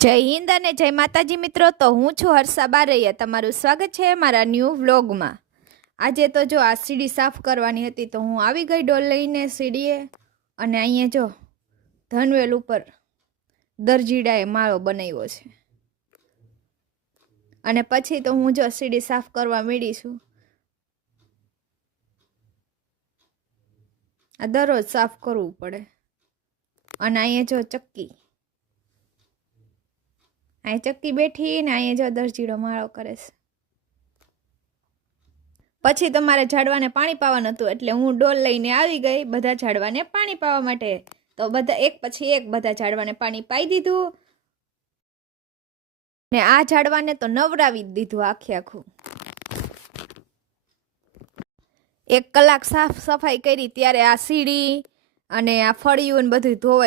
જય હિન્દ અને જય માતાજી મિત્રો। તો હું છું હર્ષા બારૈયા, તમારું સ્વાગત છે મારા ન્યૂ વ્લોગમાં। આજે તો જો આ સીડી સાફ કરવાની હતી તો હું આવી ગઈ ડોલ લઈને સીડીએ, અને અહીંયા જો ધનવેલ ઉપર દરજીડાએ માળો બનાવ્યો છે, અને પછી તો હું જો સીડી સાફ કરવા માંડી છું। આ દરરોજ સાફ કરવું પડે। અને અહીંયા જો ચક્કી, અહીં ચક્કી બેઠી ને અહીંયા જો દરજીડો માળો કરે છે। પછી તો મારે ઝાડવાને પાણી પાવાનું હતું, એટલે હું ડોલ લઈને આવી ગઈ બધા ઝાડવાને પાણી પાવા માટે। તો બધા એક પછી એક બધા ઝાડવાને પાણી પાઈ દીધું, ને આ ઝાડવાને તો નવરાવી જ દીધું આખે આખું। 1 કલાક સાફ સફાઈ કરી ત્યારે આ સીડી અને આ ફળિયું ને બધું ધોવાઈ